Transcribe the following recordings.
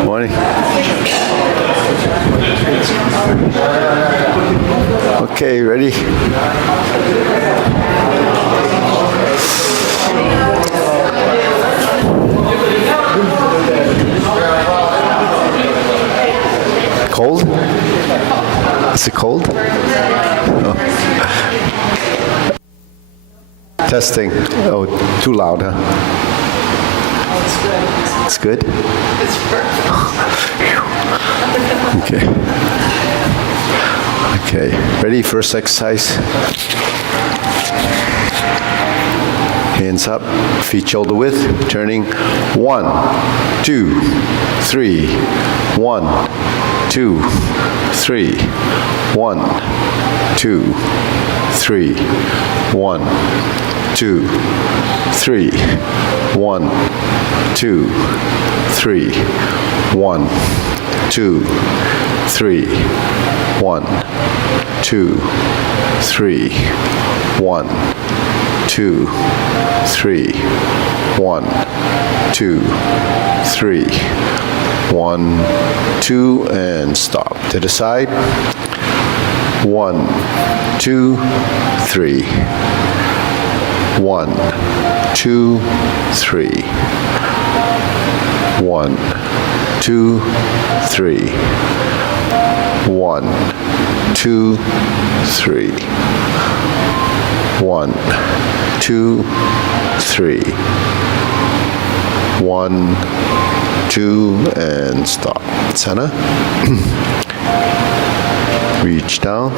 Morning. Okay, ready? Cold? Is it cold? No. Testing. Oh, too loud, huh? It's good. It's perfect. Okay. Okay. Ready? First exercise. Hands up, feet shoulder width, turning 1, 2, 3, 1, 2, 3, 1, 2, 3, 1, 2, 3, 1, 2, 3, 1, 2, 3, 1, 2, 3, 1, 2, 3, 1, 2, 3, 1, 2, and stop. To the side. 1, 2, 3. 1, 2, 3. 1, 2, 3. 1, 2, 3. 1, 2, 3. 1, 2, and stop. Center. Reach down.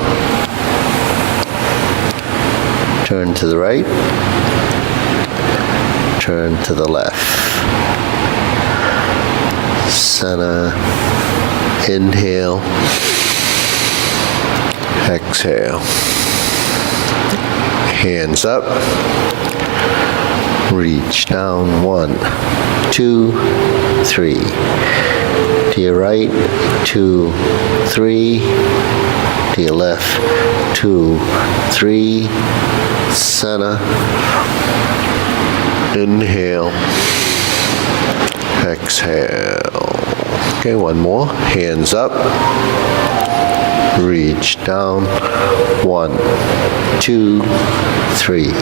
Turn to the right. Turn to the left. Center. Inhale. Exhale. Hands up. Reach down. 1, 2, 3. To your right. 2, 3. To your left. 2, 3. Center. Inhale. Exhale. Okay, one more. Hands up. Reach down. 1, 2, 3.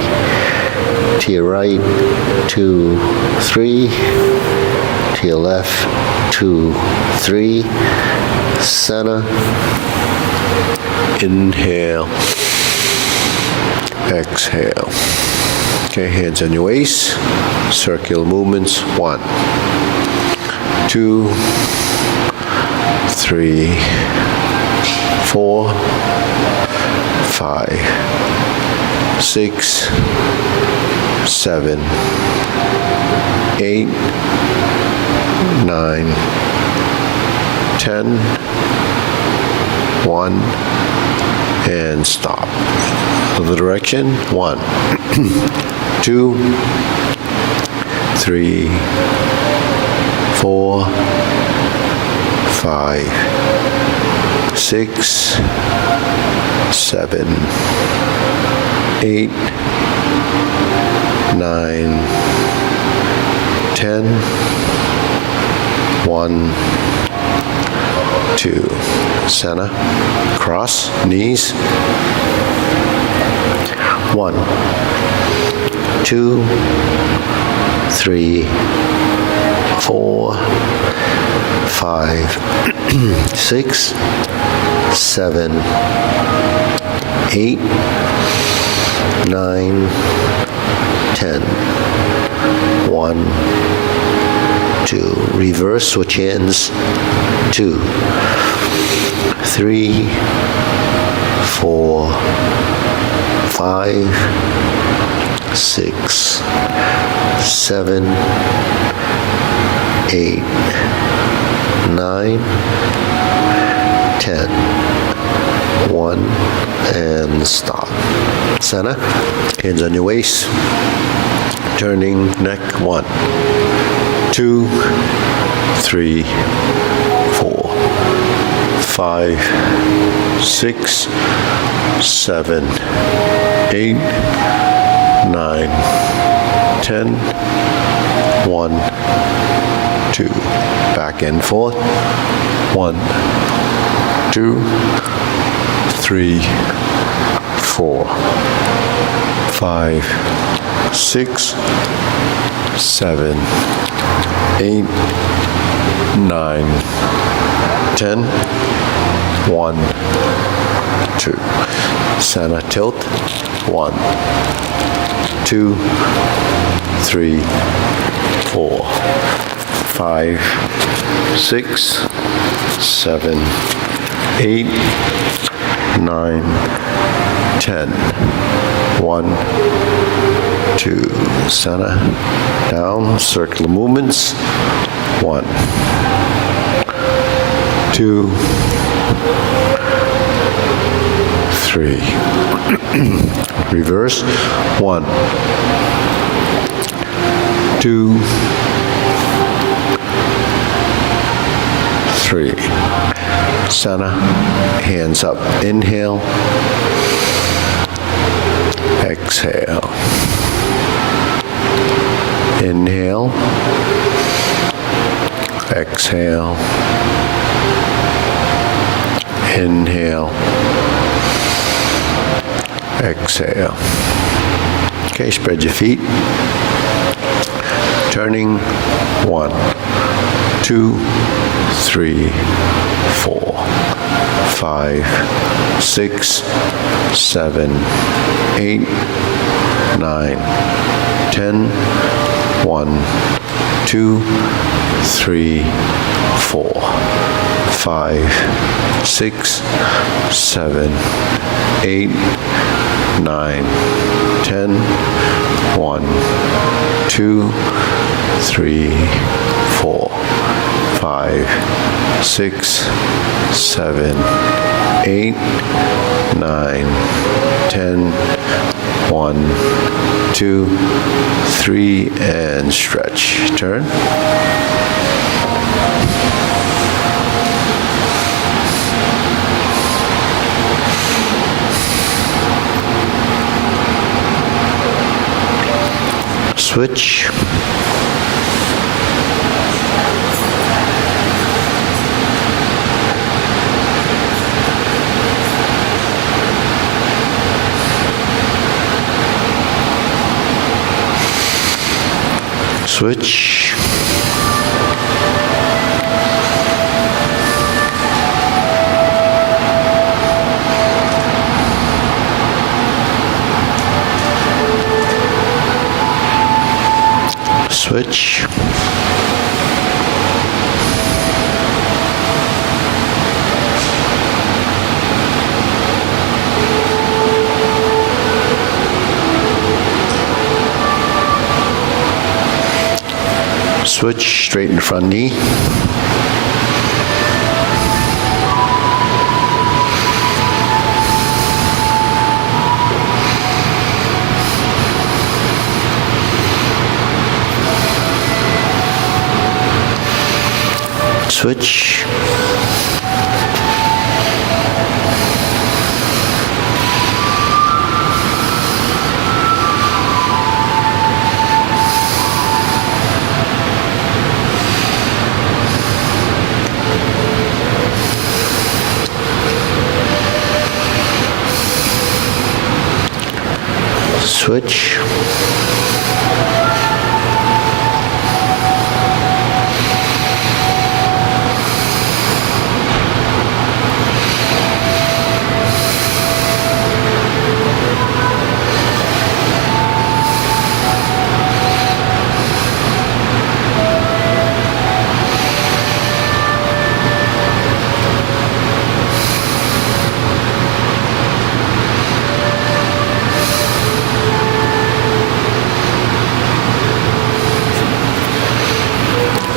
To your right. 2, 3. To your left. 2, 3. Center. Inhale. Exhale. Okay, hands on your waist. Circular movements. 1, 2, 3, 4, 5, 6, 7, 8, 9, 10, 1, and stop. Other direction. 1, 2, 3, 4, 5, 6, 7, 8, 9, 10, 1, 2. Center. Cross. Knees. 1, 2, 3, 4, 5, 6, 7, 8, 9, 10. 1, 2. Reverse, switch hands. 2, 3, 4, 5, 6, 7, 8, 9, 10. 1, and stop. Center. Hands on your waist. Turning neck. 1, 2, 3, 4, 5, 6, 7, 8, 9, 10. 1, 2. Back and forth. 1, 2, 3, 4, 5, 6, 7, 8, 9, 10. 1, 2. Center tilt. 1, 2, 3, 4, 5, 6, 7, 8, 9, 10. 1, 2. Center. Down. Circular movements. 1, 2, 3. Reverse. 1, 2, 3. Center. Hands up. Inhale. Exhale. Inhale. Exhale. Inhale. Exhale. Okay, spread your feet. Turning. 1, 2, 3, 4, 5, 6, 7, 8, 9, 10. 1, 2, 3, 4, 5, 6, 7, 8, 9, 10. 1, 2, 3, 4, 5, 6, 7, 8, 9, 10. 1, 2, 3, and stretch. Turn. Switch. Switch. Switch. Switch, straighten the front knee. Switch. Switch.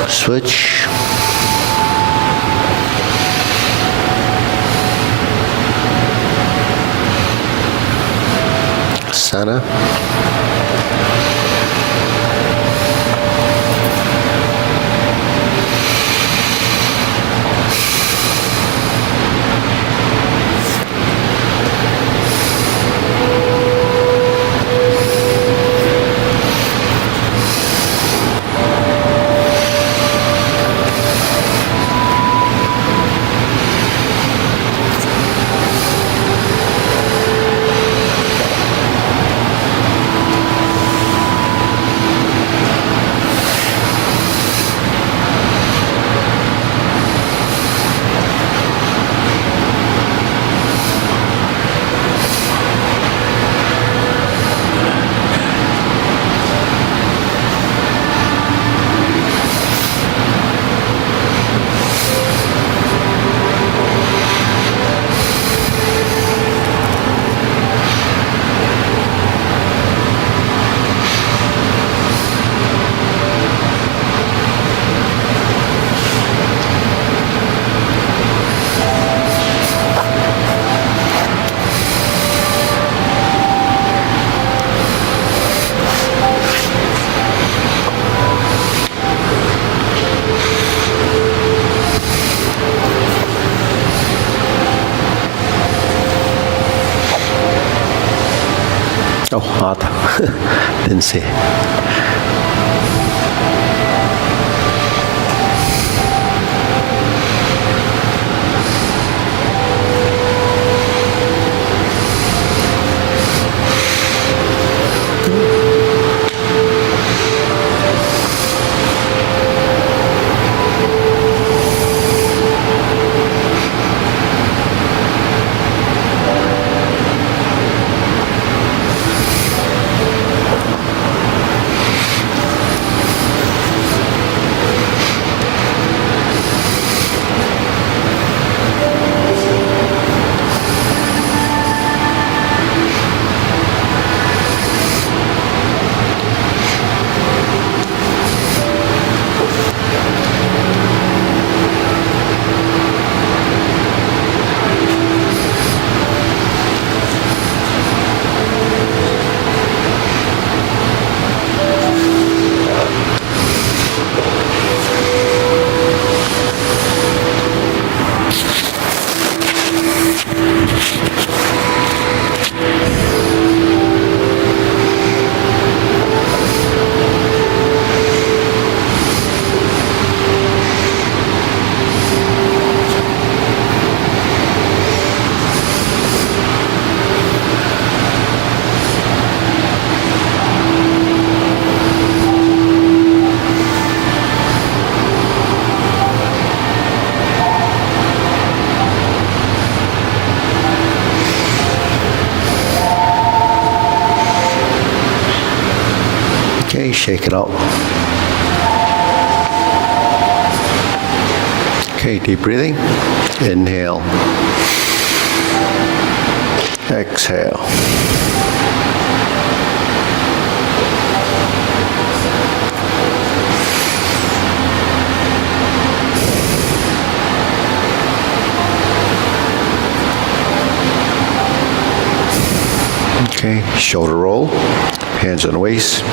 Switch. Center. tendency. Okay, shake it out. Okay, deep breathing. Inhale. Exhale. Okay, shoulder roll, hands on the waist.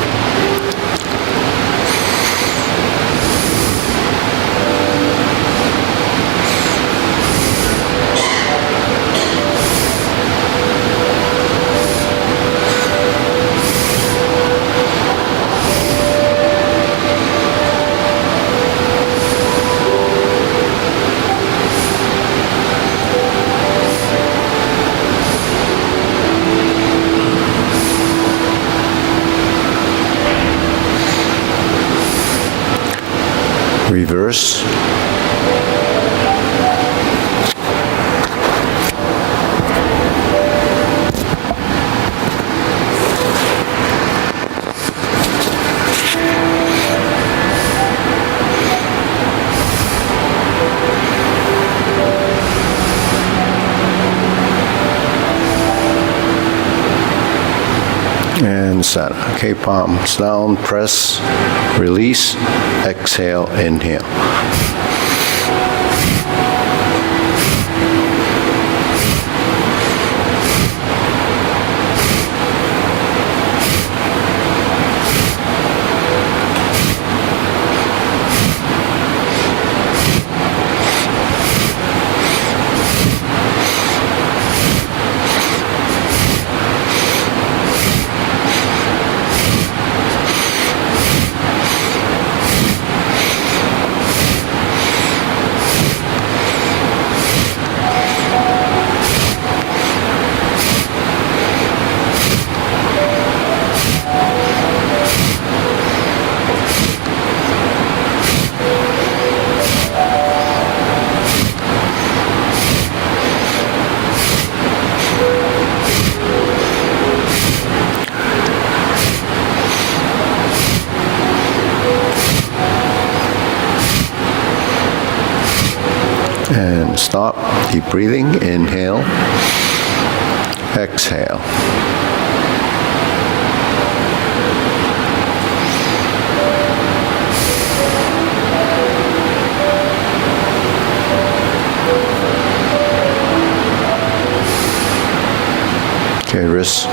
Reverse. And center. Okay, palms down, press, release, exhale, inhale. And stop. Deep breathing. Inhale. Exhale. Okay, wrists.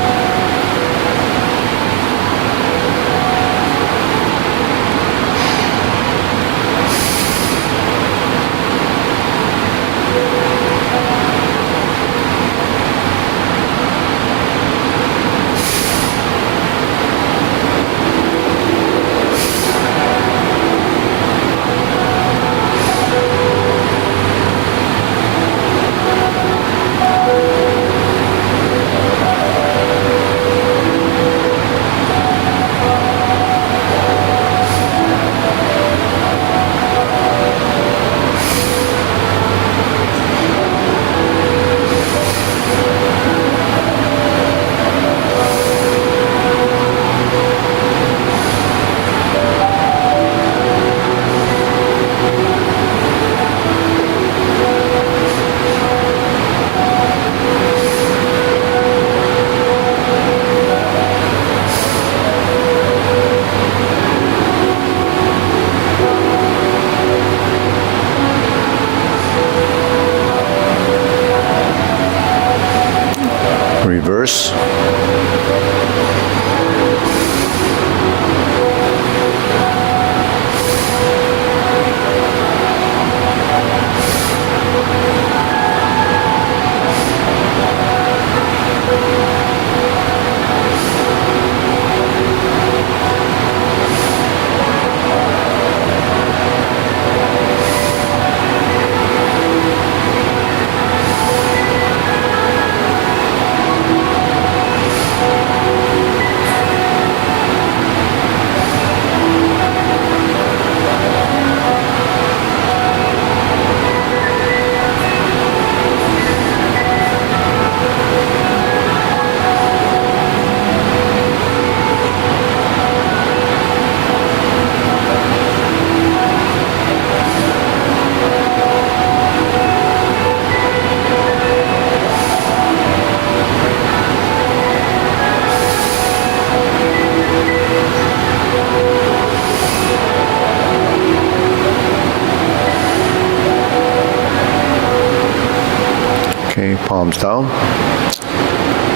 palms down.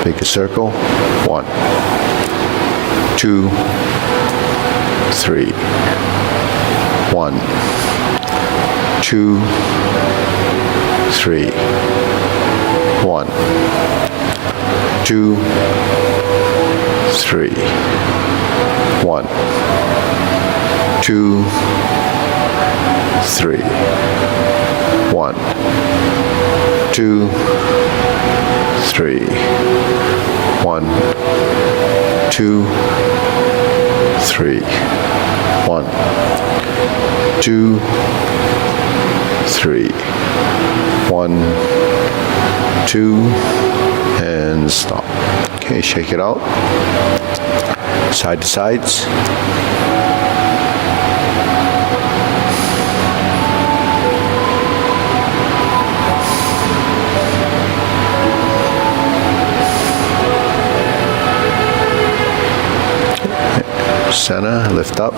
Make a circle. 1, 2, 3. 1, 2, 3. 1, 2, 3. 1, 2, 3. 1, 2, 3. 1, 2, 3. 1, 2, 3. 1, 2, and stop. Okay, shake it out. Side to sides. Center, lift up.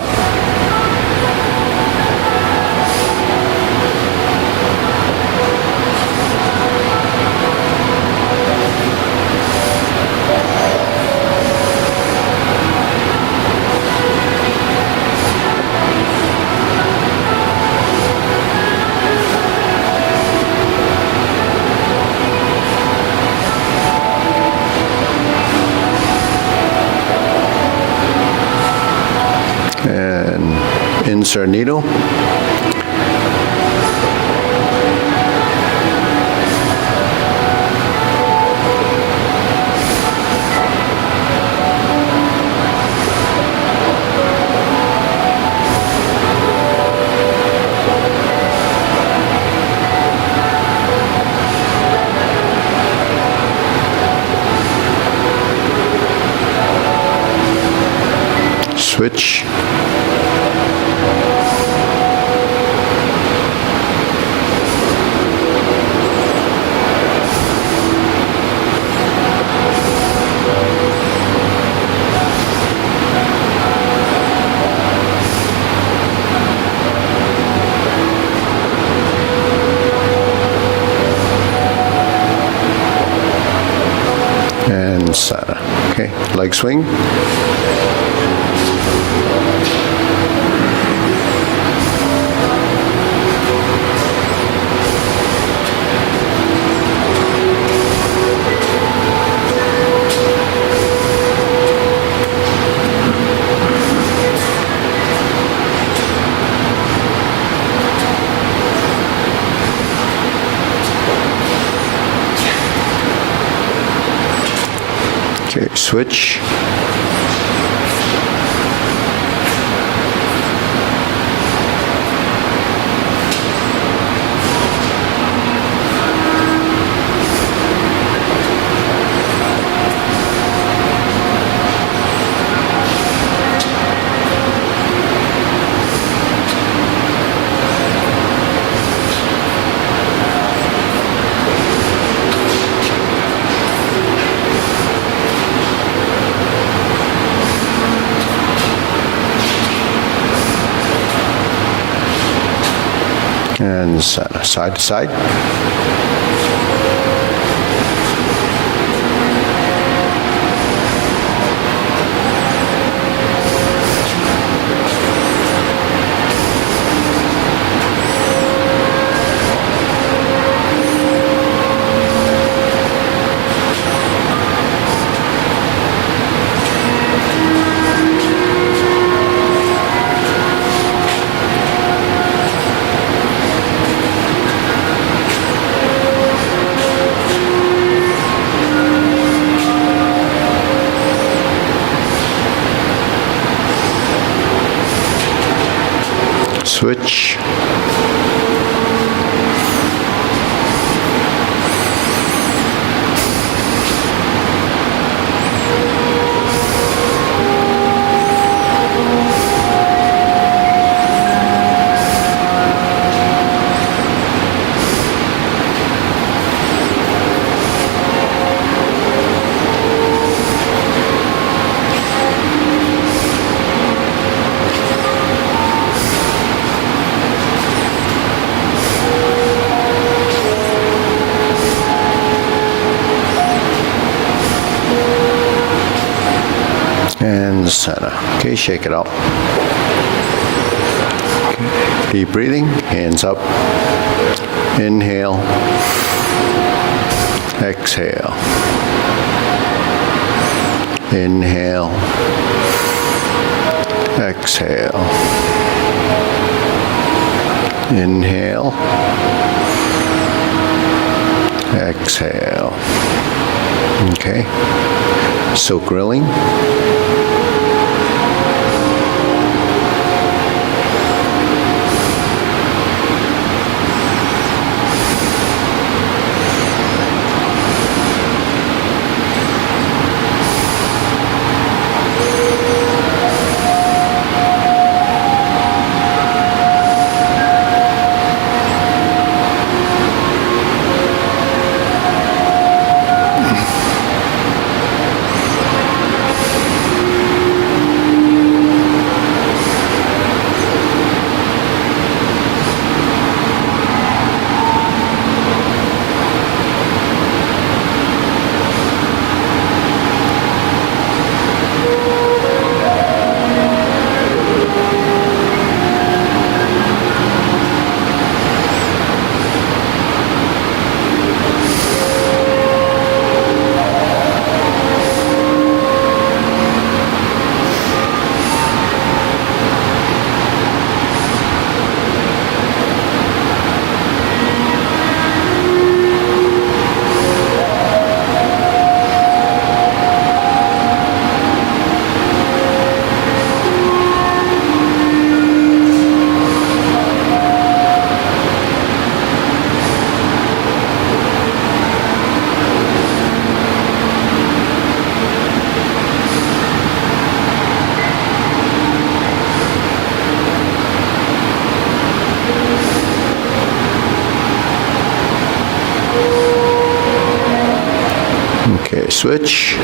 And insert needle. Switch. And center. Okay, leg swing. Okay, switch. And center, side to side. Switch. Okay, shake it out. Okay. Deep breathing, hands up. Inhale. Exhale. Inhale. Exhale. Inhale. Exhale. Okay. So grilling. Okay, switch.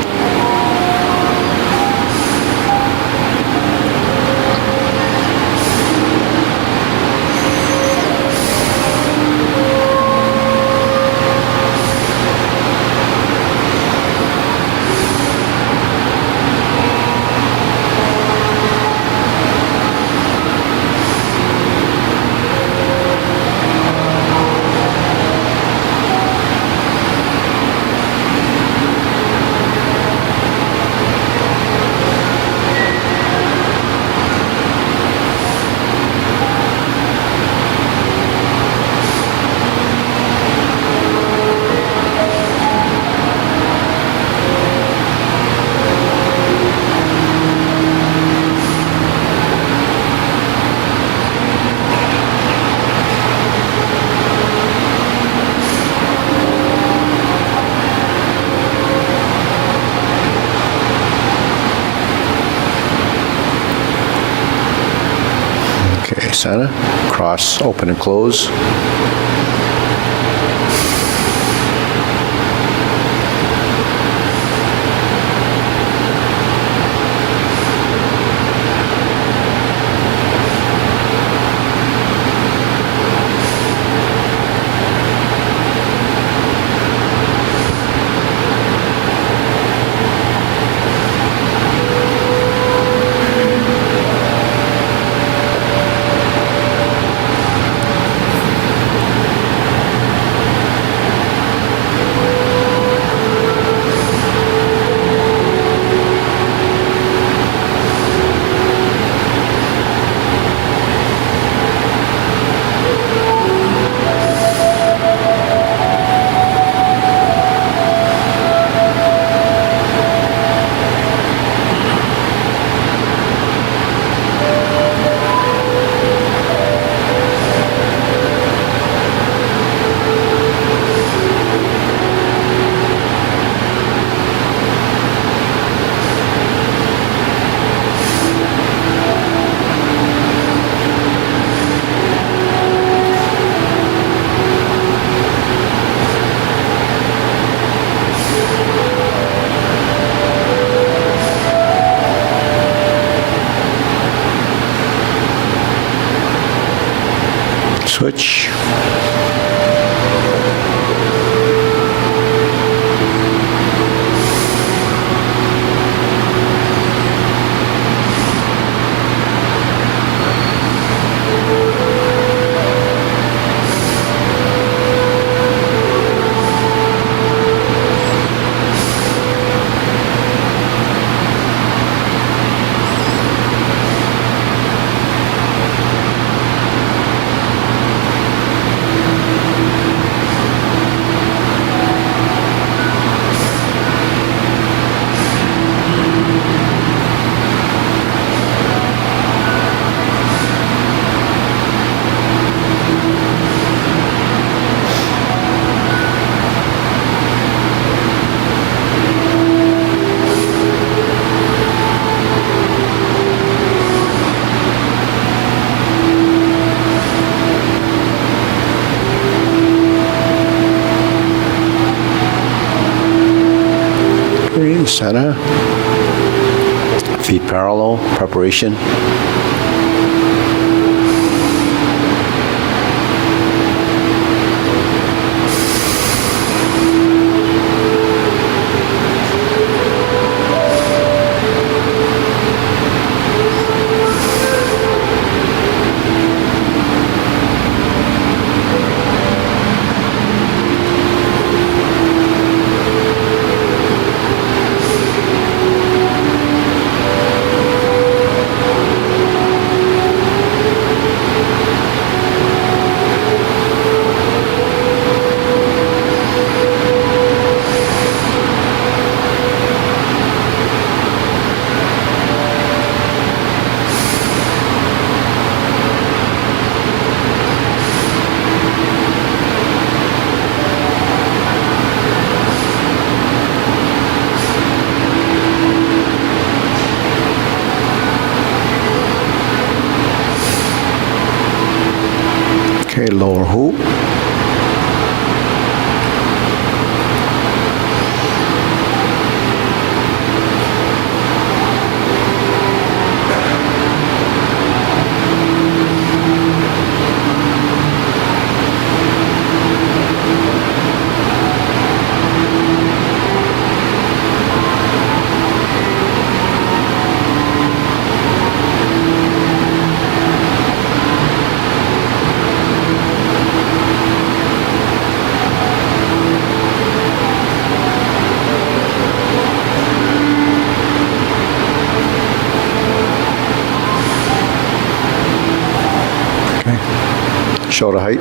Okay, center, cross, open and close. Switch. center. Feet parallel, preparation. Okay, lower hoop. Shoulder height.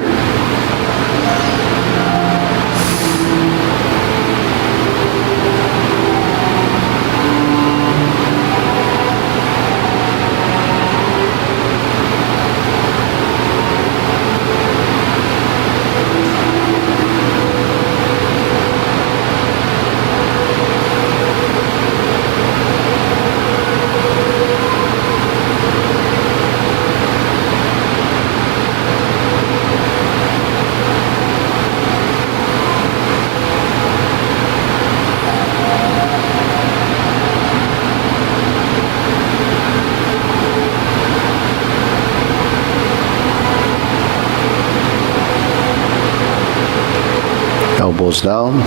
Elbows down.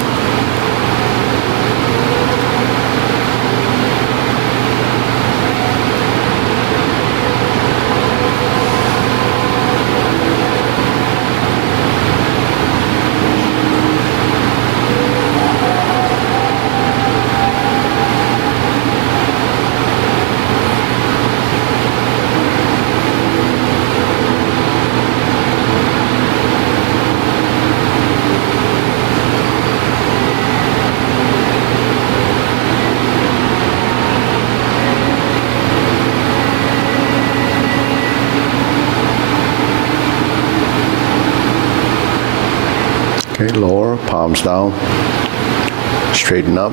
Okay, lower, palms down, straighten up.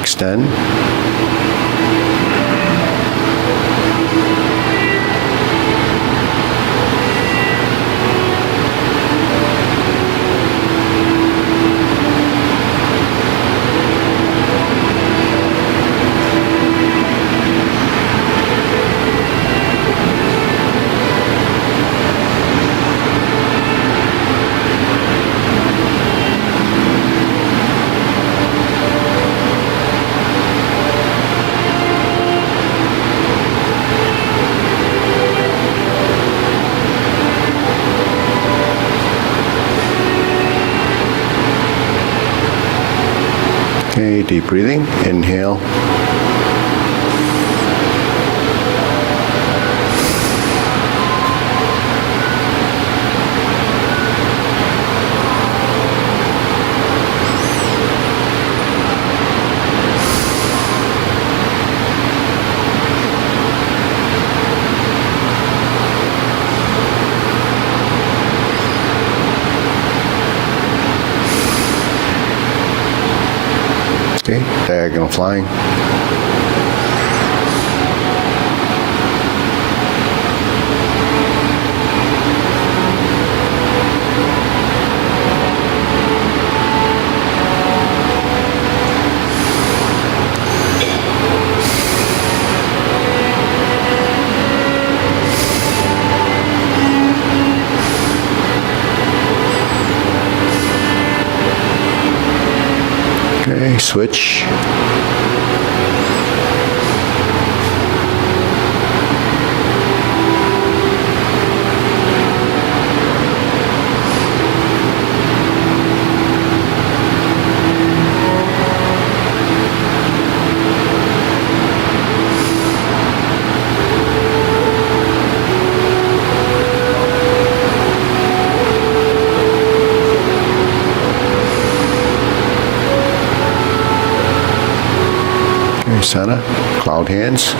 Extend. Okay, deep breathing, inhale. diagonal flying. Okay, switch. Okay, center, cloud hands.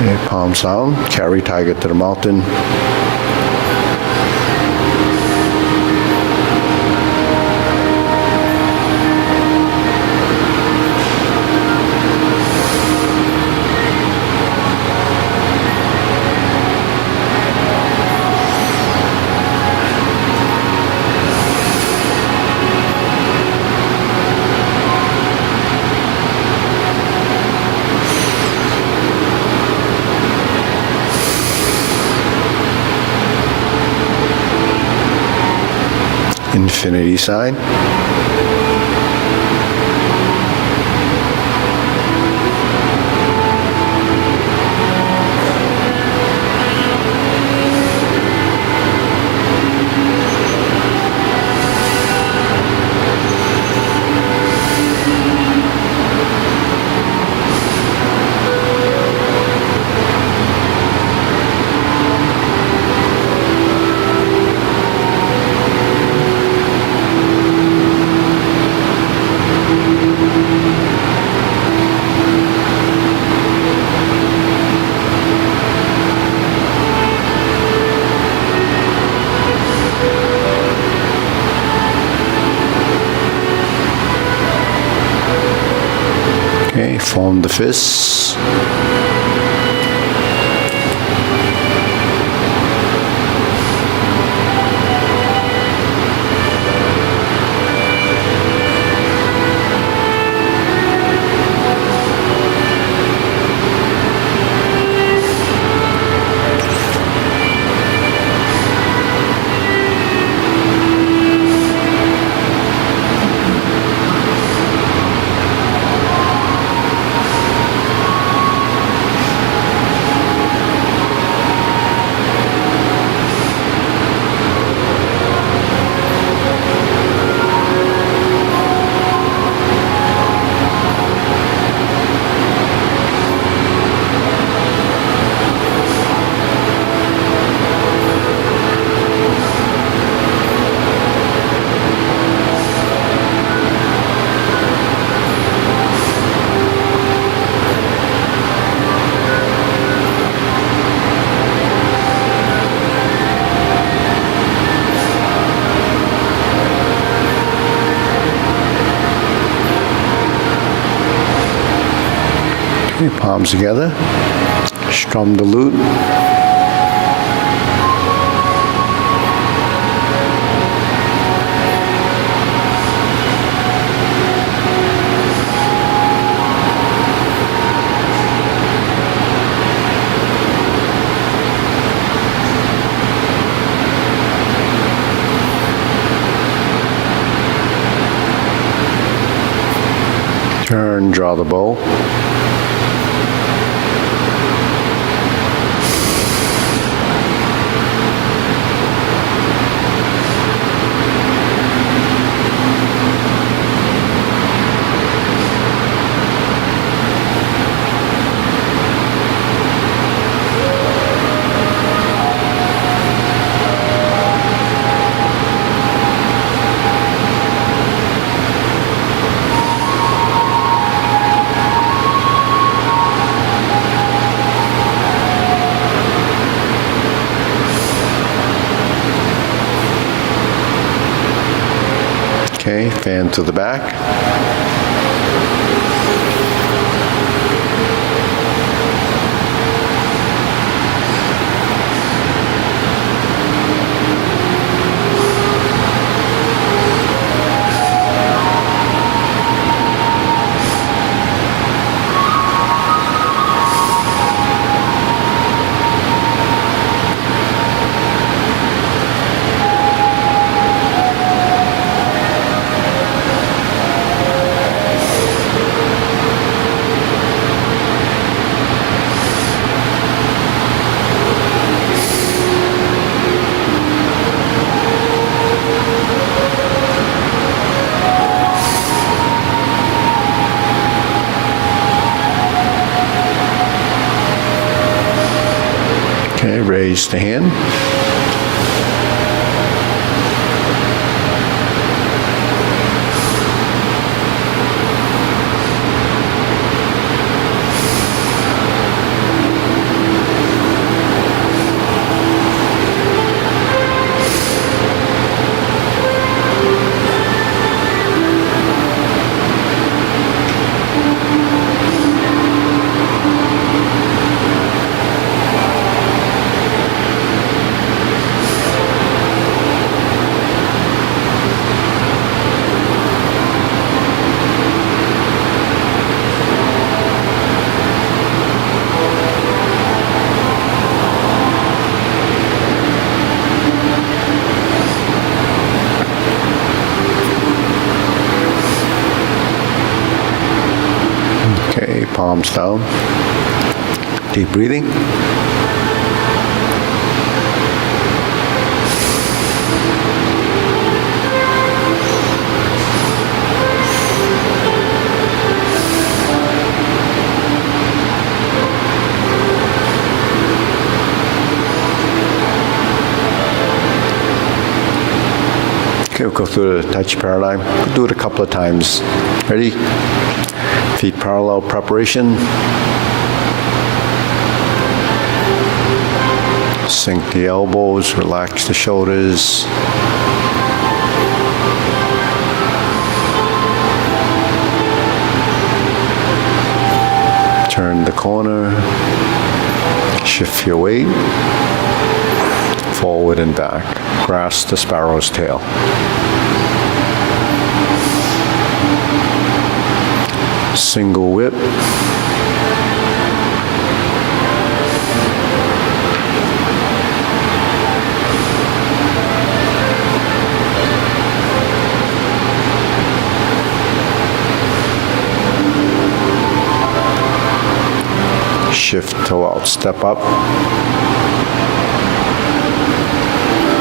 Okay, palms down, carry tiger to the mountain. Infinity sign. Okay, form the fists. Okay, palms together. Strum the lute. Turn, draw the bow. Okay, fan to the back. Okay, raise the hand. Okay, palms down. Deep breathing. Okay, we'll go through the Tai Chi Paradigm. We'll do it a couple of times. Ready? Feet parallel, preparation. Sink the elbows, relax the shoulders. Turn the corner. Shift your weight. Forward and back. Grasp the sparrow's tail. Single whip. Shift toe out, step up.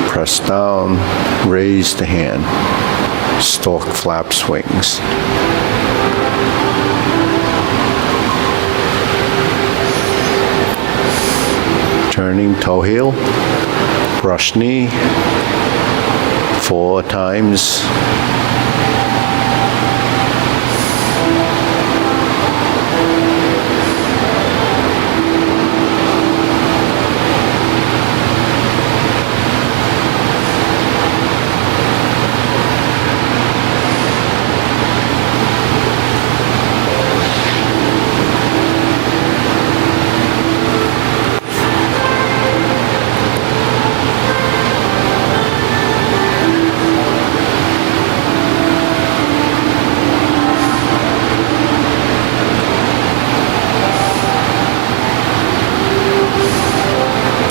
Press down, raise the hand. Stalk, flap, swings. Turning toe heel, brush knee, 4 times.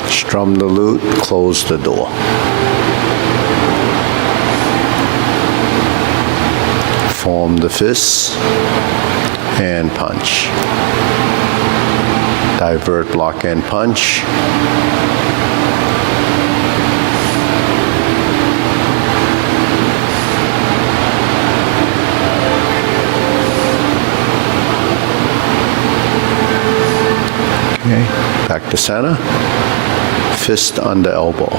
Strum the lute, close the door. Form the fists and punch. Divert, block, and punch. Okay, back to center. Fist under elbow.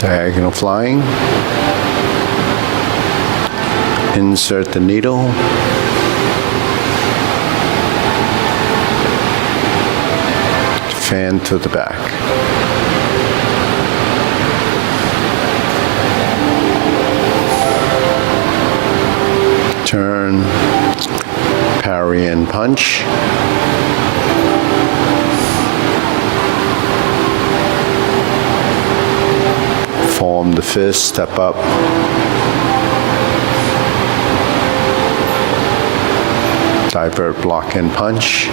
Diagonal flying. Insert the needle. Fan to the back. Turn, parry and punch. Form the fist, step up. Divert, block, and punch.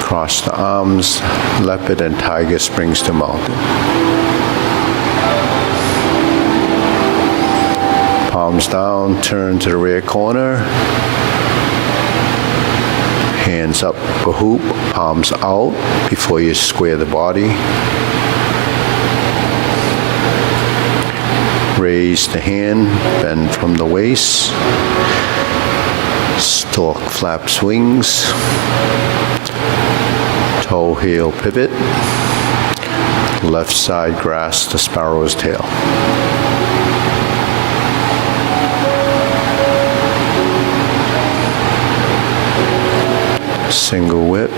Cross the arms, leopard and tiger springs to mountain. Palms down, turn to the rear corner. Hands up a hoop, palms out before you square the body. Raise the hand, bend from the waist. Stork flaps wings. Toe heel pivot. Left side grasp the sparrow's tail. Single whip.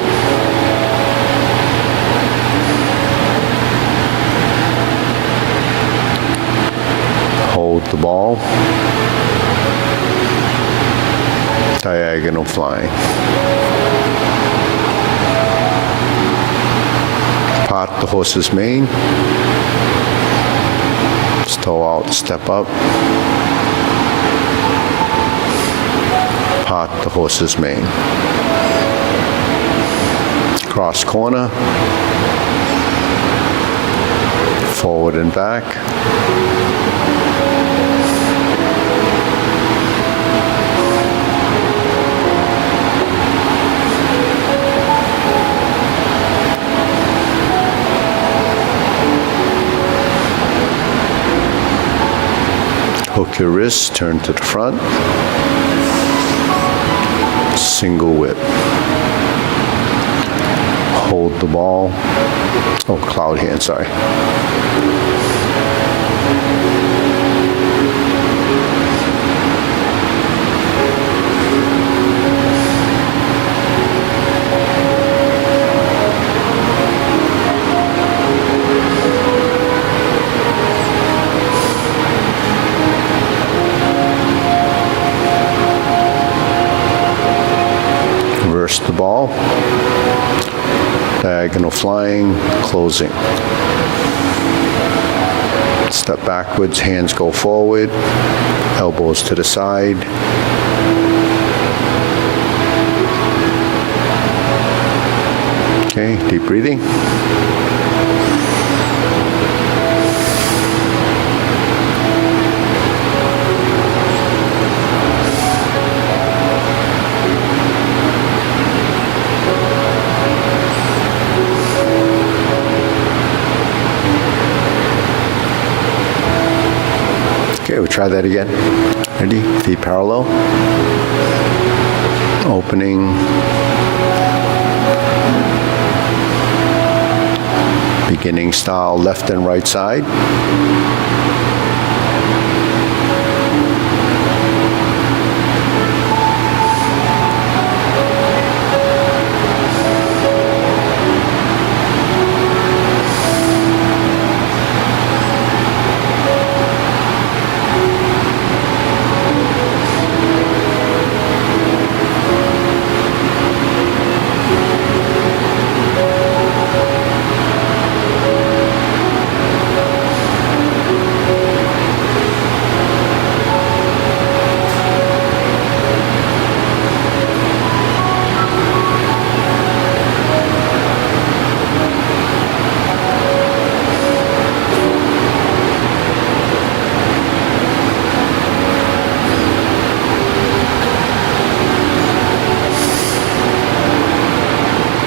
Hold the ball. Diagonal flying. Part the horse's mane. Toe out, step up. Part the horse's mane. Cross corner, forward and back. Hook your wrist, turn to the front. Single whip. Hold the ball. Oh, cloud hand, sorry. Reverse the ball. Diagonal flying, closing. Step backwards, hands go forward, elbows to the side. Okay, deep breathing. Okay, we'll try that again. Ready? Feet parallel. Opening. Beginning style, left and right side.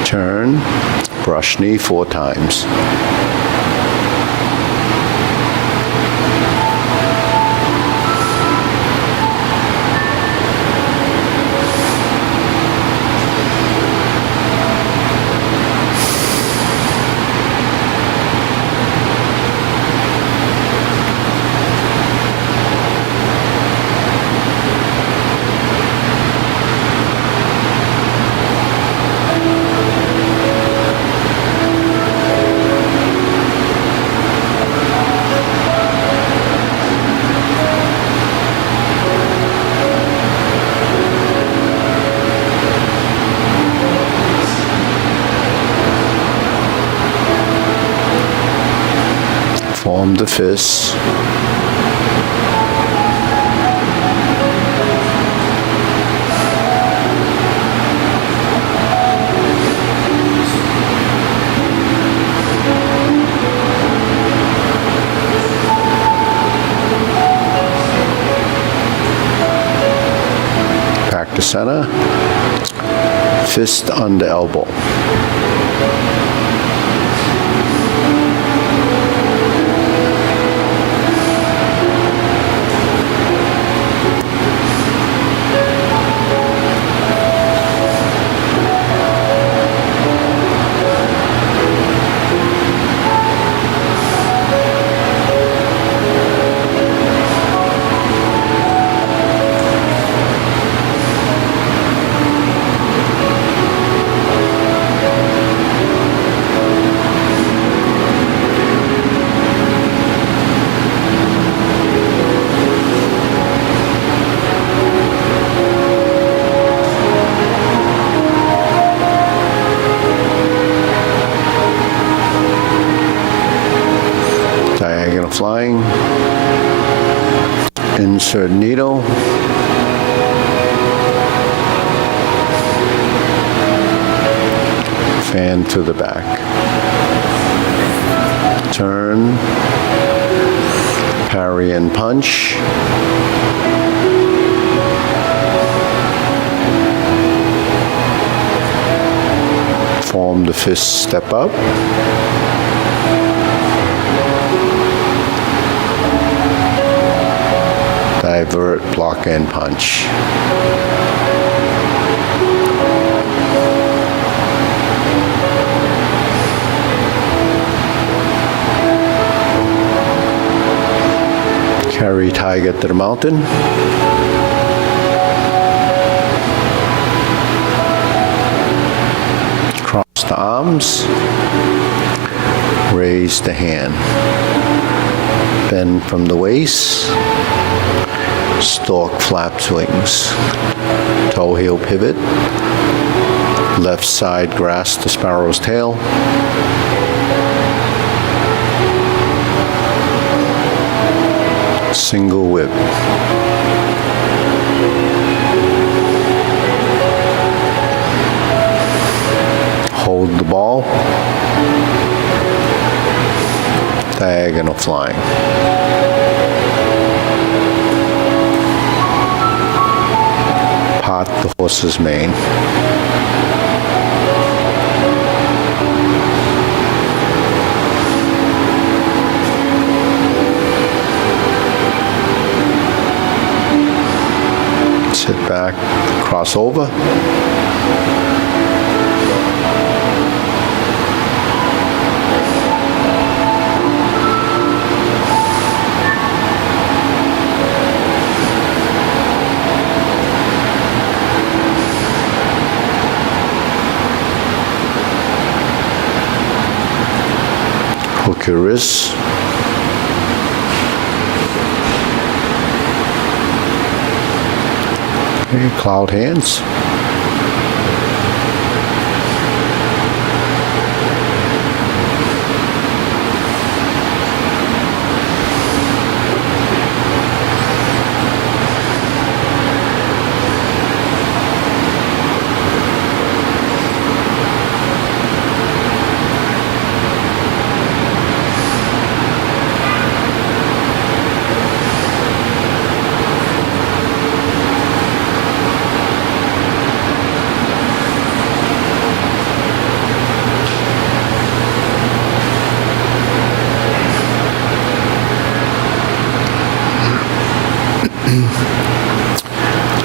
Turn, brush knee 4 times. Form the fists. Back to center. Fist under elbow. Diagonal flying. Insert needle. Fan to the back. Turn. Parry and punch. Form the fist step up. Divert, block, and punch. Carry tiger to the mountain. Cross the arms. Raise the hand. Bend from the waist. Stork flaps wings. Toe heel pivot. Left side grasp the sparrow's tail. Single whip. Hold the ball. Diagonal flying. Part the horse's mane. Sit back, cross over. Hook your wrists. Okay, cloud hands.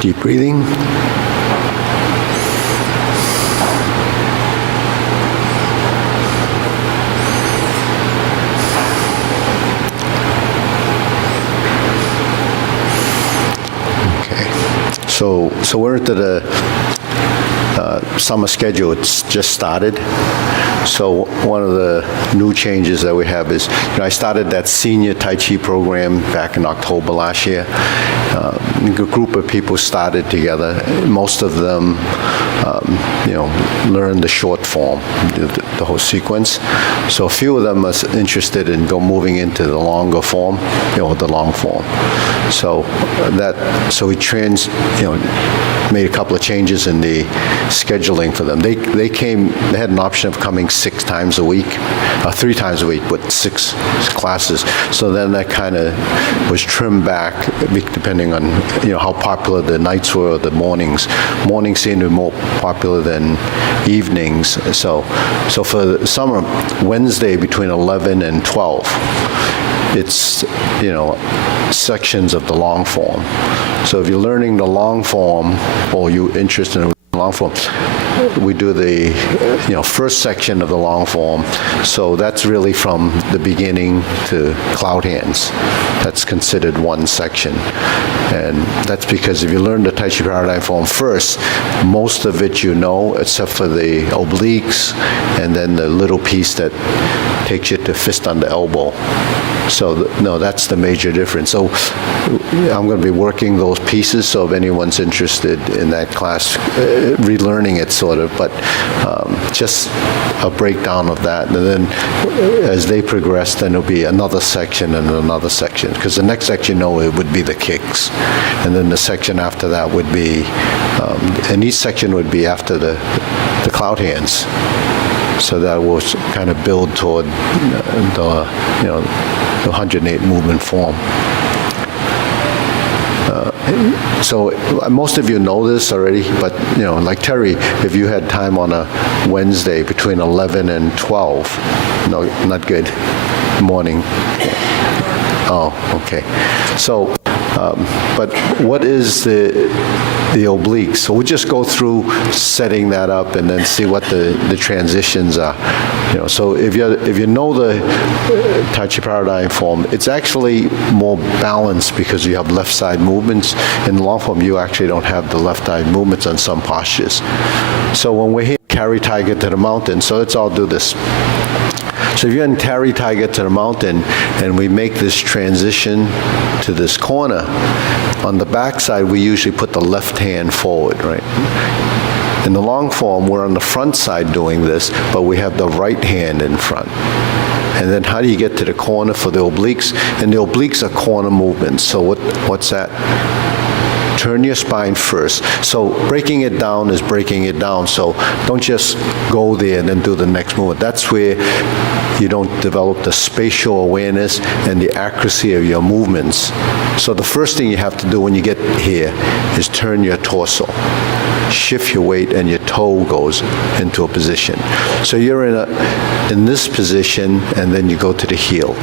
Deep breathing. Okay. So we're into the summer schedule. It's just started. So one of the new changes that we have is, I started that senior Tai Chi program back in October last year. A group of people started together. Most of them, learned the short form, the whole sequence. So a few of them are interested in moving into the longer form, the long form. So we made a couple of changes in the scheduling for them. They had an option of coming 6 times a week, 3 times a week with 6 classes. So then that kind of was trimmed back depending on how popular the nights were or the mornings. Mornings seemed to be more popular than evenings. So for the summer, Wednesday between 11 and 12, it's, sections of the long form. So if you're learning the long form or you're interested in long form, we do the first section of the long form. So that's really from the beginning to cloud hands. That's considered one section. And that's because if you learn the Tai Chi Paradigm form first, most of it except for the obliques and then the little piece that takes you to fist under elbow. So, that's the major difference. So I'm going to be working those pieces, so if anyone's interested in that class, relearning it sort of, but just a breakdown of that. And then as they progress, then there'll be another section and another section, because the next section, it would be the kicks. And then the section after that would be, and each section would be after the cloud hands. So that will kind of build toward the 108 movement form. So most of you know this already, but like Terry, if you had time on a Wednesday between 11 and 12, no, not good, morning. Oh, okay. So, but what is the obliques? So we'll just go through setting that up and then see what the transitions are. So if you know the Tai Chi Paradigm form, it's actually more balanced because you have left side movements. In the long form, you actually don't have the left side movements on some postures. So when we're here, carry tiger to the mountain. So let's all do this. So if you're in carry tiger to the mountain and we make this transition to this corner, on the back side we usually put the left hand forward, right? In the long form, we're on the front side doing this, but we have the right hand in front. And then how do you get to the corner for the obliques? And the obliques are corner movements. So what's that? Turn your spine first. So breaking it down is breaking it down. So don't just go there and then do the next movement. That's where you don't develop the spatial awareness and the accuracy of your movements. So the first thing you have to do when you get here is turn your torso. Shift your weight and your toe goes into a position. So you're in this position and then you go to the heel.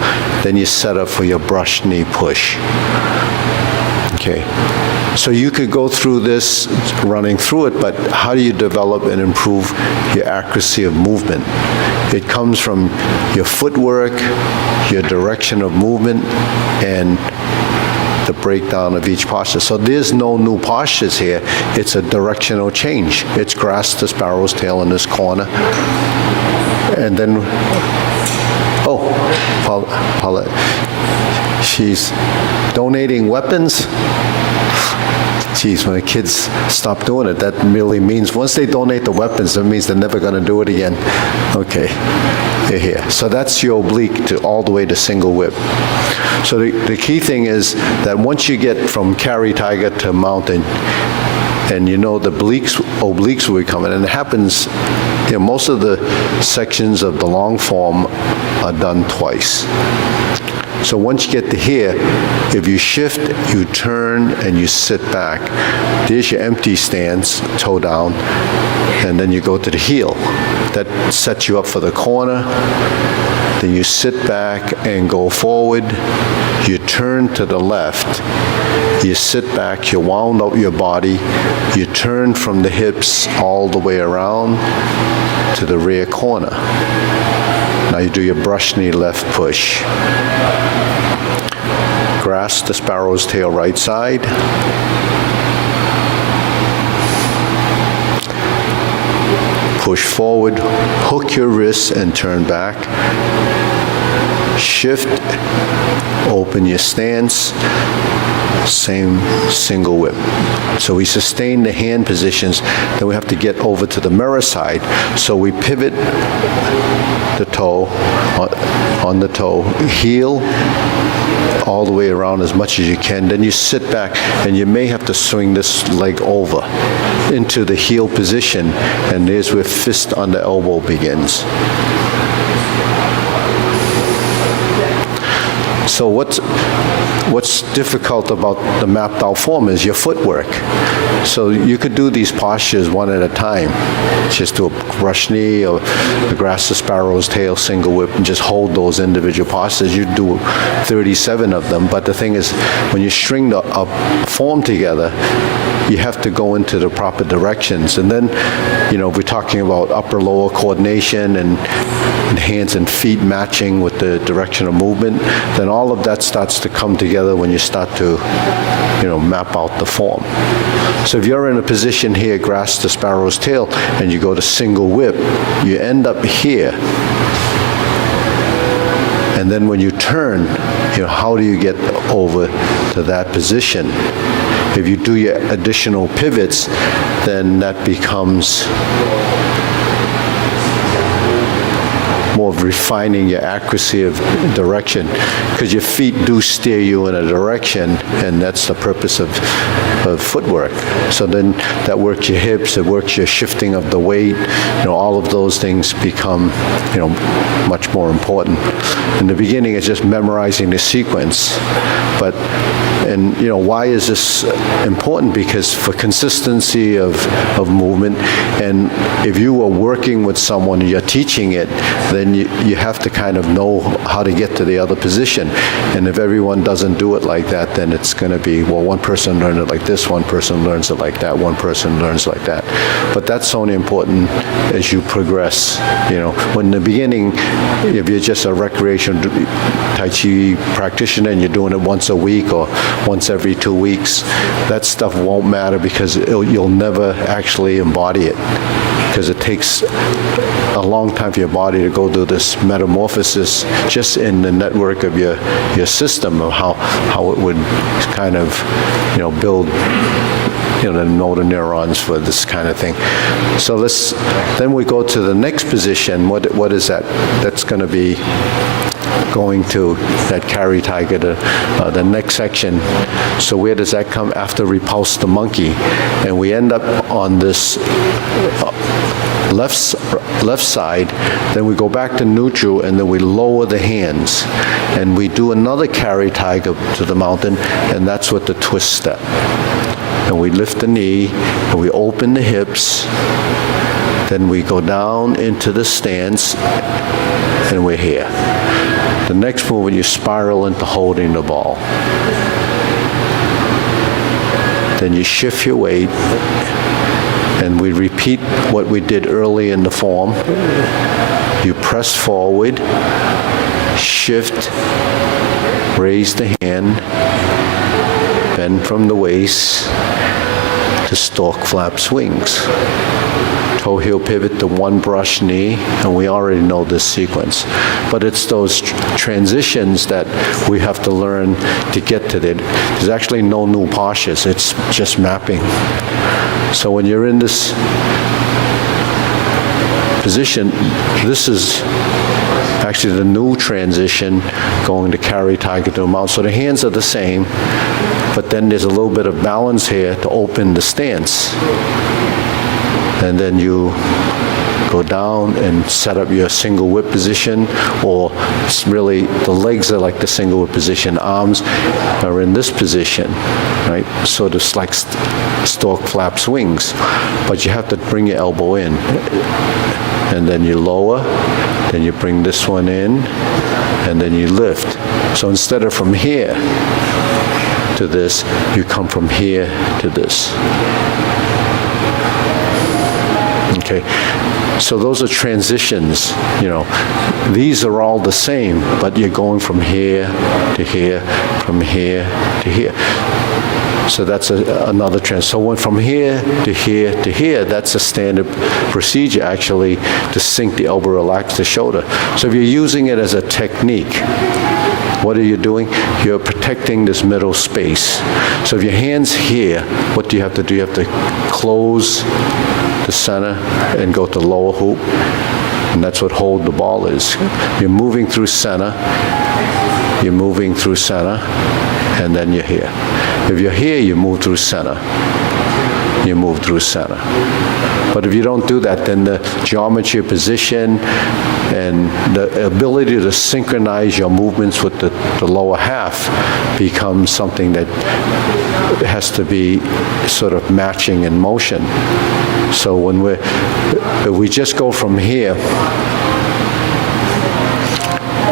Then you set up for your brush knee push. Okay. So you could go through this running through it, but how do you develop and improve your accuracy of movement? It comes from your footwork, your direction of movement, and the breakdown of each posture. So there's no new postures here. It's a directional change. It's grass to sparrow's tail in this corner. And then, Paula, she's donating weapons. Geez, when the kids stop doing it, that really means once they donate the weapons, that means they're never going to do it again. Okay, here. So that's your oblique to all the way to single whip. So the key thing is that once you get from carry tiger to mountain, and the obliques will be coming, and it happens, most of the sections of the long form are done twice. So once you get to here, if you shift, you turn, and you sit back. There's your empty stance, toe down, and then you go to the heel. That sets you up for the corner. Then you sit back and go forward. You turn to the left, You sit back, you wound up your body, you turn from the hips all the way around to the rear corner. Now you do your brush knee left push. Grasp the sparrow's tail right side. Push forward, hook your wrists and turn back. Shift, open your stance, same single whip. So we sustain the hand positions, then we have to get over to the mirror side. So we pivot the toe, on the toe, heel all the way around as much as you can. Then you sit back and you may have to swing this leg over into the heel position, and there's where fist on the elbow begins. So what's difficult about the mapped out form is your footwork. So you could do these postures one at a time. Just do a brush knee or the grasp the sparrow's tail, single whip, and just hold those individual postures. You do 37 of them, but the thing is, when you string the form together, you have to go into the proper directions. And then, we're talking about upper-lower coordination and hands and feet matching with the direction of movement, then all of that starts to come together when you start to, map out the form. So if you're in a position here, grasp the sparrow's tail, and you go to single whip, you end up here. And then when you turn, how do you get over to that position? If you do your additional pivots, then that becomes more of refining your accuracy of direction, because your feet do steer you in a direction, and that's the purpose of footwork. So then that works your hips, it works your shifting of the weight, all of those things become, much more important. In the beginning, it's just memorizing the sequence, but why is this important? Because for consistency of movement, and if you are working with someone and you're teaching it, then you have to kind of know how to get to the other position. And if everyone doesn't do it like that, then it's going to be, well, one person learned it like this, one person learns it like that, one person learns like that. But that's only important as you progress. When in the beginning, if you're just a recreational Tai Chi practitioner and you're doing it once a week or once every 2 weeks, that stuff won't matter, because you'll never actually embody it, because it takes a long time for your body to go through this metamorphosis just in the network of your system, of how it would kind of build the motor neurons for this kind of thing. So then we go to the next position. What is that? That's going to be going to that carry tiger, the next section. So where does that come? After repulse the monkey, and we end up on this left side. Then we go back to neutral, and then we lower the hands, and we do another carry tiger to the mountain, and that's with the twist step. And we lift the knee, and we open the hips. Then we go down into the stance, and we're here. The next movement, you spiral into holding the ball. Then you shift your weight, and we repeat what we did early in the form. You press forward, shift, raise the hand, bend from the waist to stork flap swings. Toe heel pivot to one brush knee, and we already know this sequence. But it's those transitions that we have to learn to get to it. There's actually no new postures, it's just mapping. So when you're in this position, this is actually the new transition, going to carry tiger to a mount. So the hands are the same, but then there's a little bit of balance here to open the stance. And then you go down and set up your single whip position, or it's really the legs are like the single whip position, arms are in this position, right? So it's like stork flap swings, but you have to bring your elbow in, and then you lower, then you bring this one in, and then you lift. So instead of from here to this, you come from here to this. Okay, so those are transitions, These are all the same, but you're going from here to here, from here to here. So that's another trend. So when from here to here to here, that's a standard procedure actually to sink the elbow, relax the shoulder. So if you're using it as a technique, what are you doing? You're protecting this middle space. So if your hand's here, what do you have to do? You have to close the center and go to lower hoop. And that's what hold the ball is. You're moving through center, and then you're here. If you're here, you move through center. But if you don't do that, then the geometry of position and the ability to synchronize your movements with the lower half becomes something that has to be sort of matching in motion. So if we just go from here,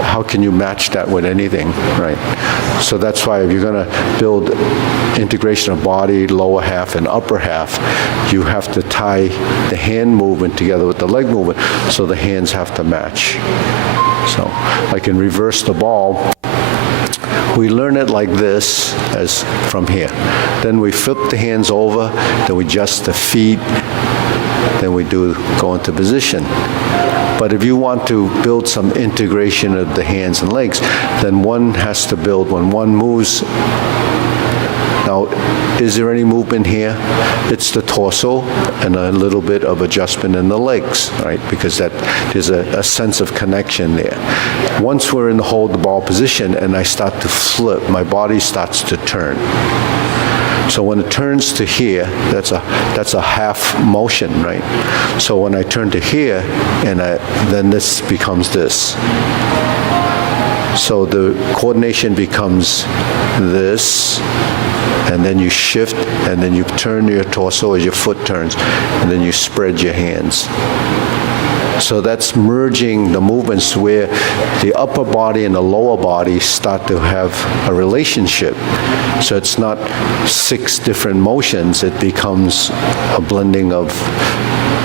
how can you match that with anything, right? So that's why if you're going to build integration of body, lower half, and upper half, you have to tie the hand movement together with the leg movement, so the hands have to match. So I can reverse the ball. We learn it like this, as from here. Then we flip the hands over, then we adjust the feet, then we go into position. But if you want to build some integration of the hands and legs, then one has to build when one moves. Now, is there any movement here? It's the torso and a little bit of adjustment in the legs, right? Because there's a sense of connection there. Once we're in the hold the ball position and I start to flip, my body starts to turn. So when it turns to here, that's a half motion, right? So when I turn to here, and then this becomes this. So the coordination becomes this, and then you shift, and then you turn your torso as your foot turns, and then you spread your hands. So that's merging the movements where the upper body and the lower body start to have a relationship. So it's not 6 different motions, it becomes a blending of,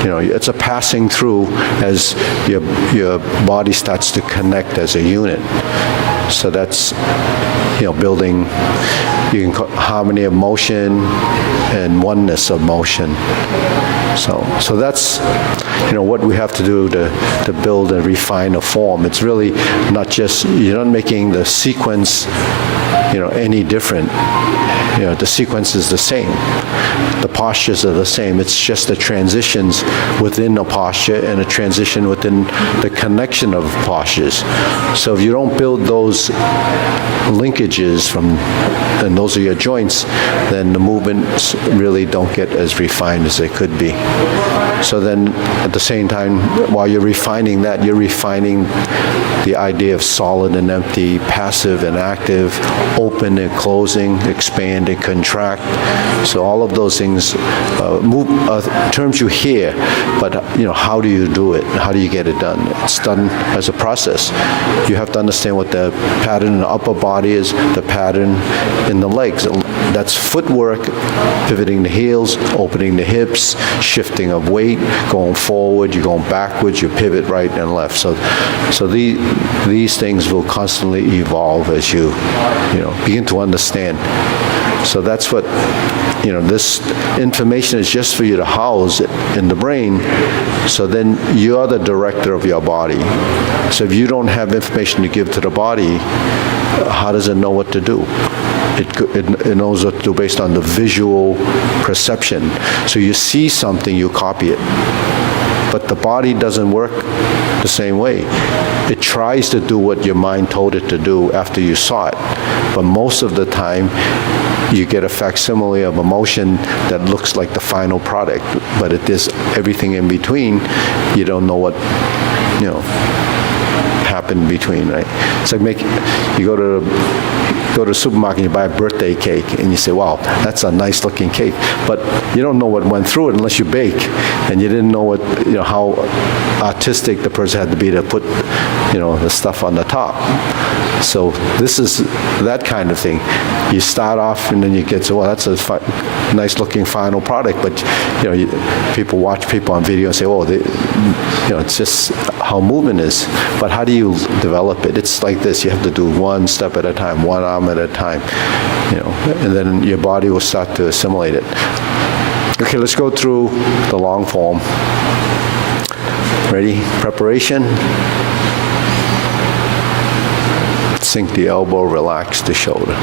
it's a passing through as your body starts to connect as a unit. So that's, building, you can call harmony of motion and oneness of motion. So that's, what we have to do to build and refine a form. It's really not just, you're not making the sequence, any different. The sequence is the same. The postures are the same. It's just the transitions within the posture and a transition within the connection of postures. So if you don't build those linkages and those are your joints, then the movements really don't get as refined as they could be. So then at the same time, while you're refining that, you're refining the idea of solid and empty, passive and active, open and closing, expand and contract. So all of those things, terms you hear, but how do you do it? How do you get it done? It's done as a process. You have to understand what the pattern in the upper body is, the pattern in the legs. That's footwork, pivoting the heels, opening the hips, shifting of weight, going forward, you're going backwards, you pivot right and left. So these things will constantly evolve as you begin to understand. So that's what, this information is just for you to house in the brain, so then you're the director of your body. So if you don't have information to give to the body, how does it know what to do? It knows what to do based on the visual perception. So you see something, you copy it. But the body doesn't work the same way. It tries to do what your mind told it to do after you saw it. But most of the time, you get a facsimile of a motion that looks like the final product. But it is everything in between. You don't know what, happened in between, right? It's like you go to the supermarket and you buy a birthday cake and you say, wow, that's a nice looking cake. But you don't know what went through it unless you bake. And you didn't know how artistic the person had to be to put, the stuff on the top. So this is that kind of thing. You start off and then you get to, well, that's a nice looking final product, but people watch people on video and say, oh, it's just how movement is. But how do you develop it? It's like this. You have to do one step at a time, one arm at a time, and then your body will start to assimilate it. Okay, let's go through the long form. Ready? Preparation. Sink the elbow, relax the shoulder.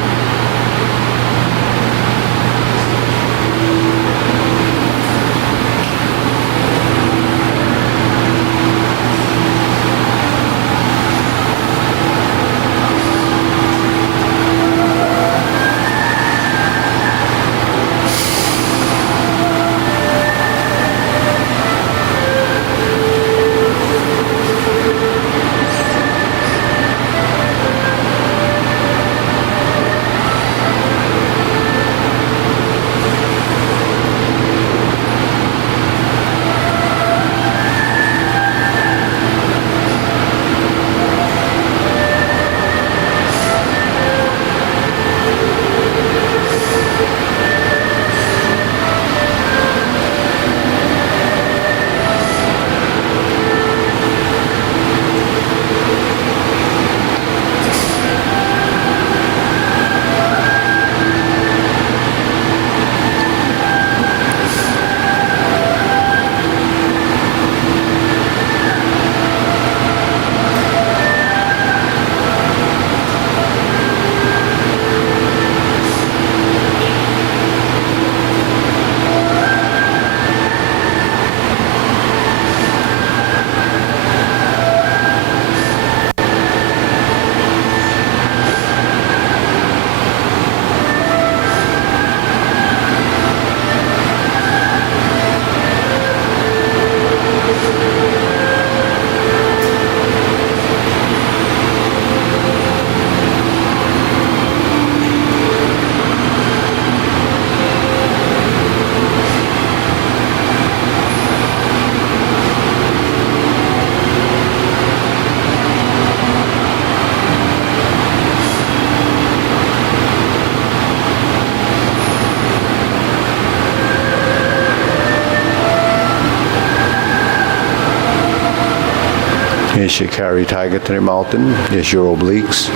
Here's your carry tiger to the mountain. Here's your obliques.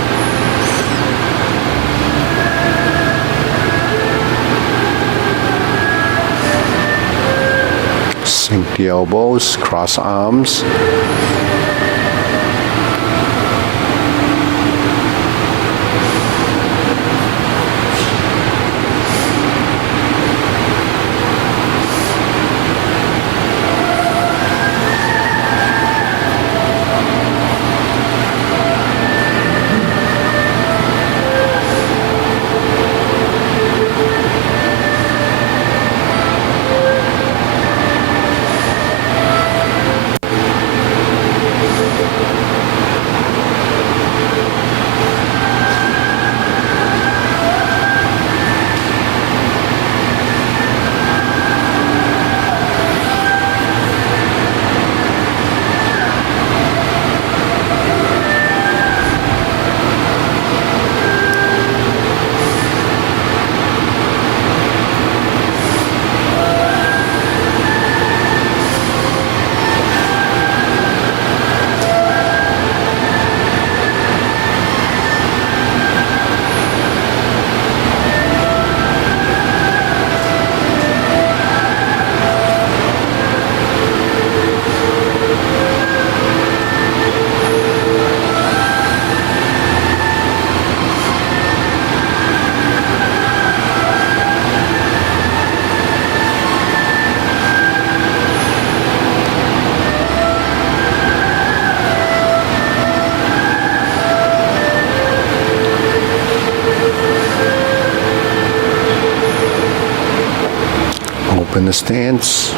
Sink the elbows, cross arms. Open the stance.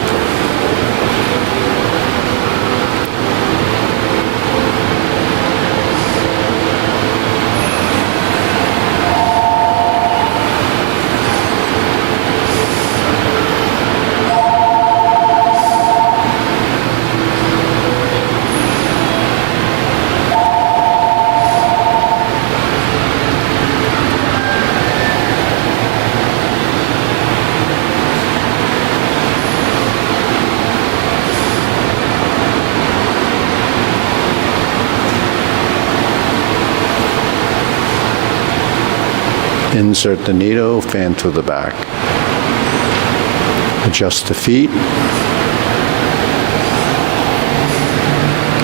Insert the needle, fan to the back. Adjust the feet.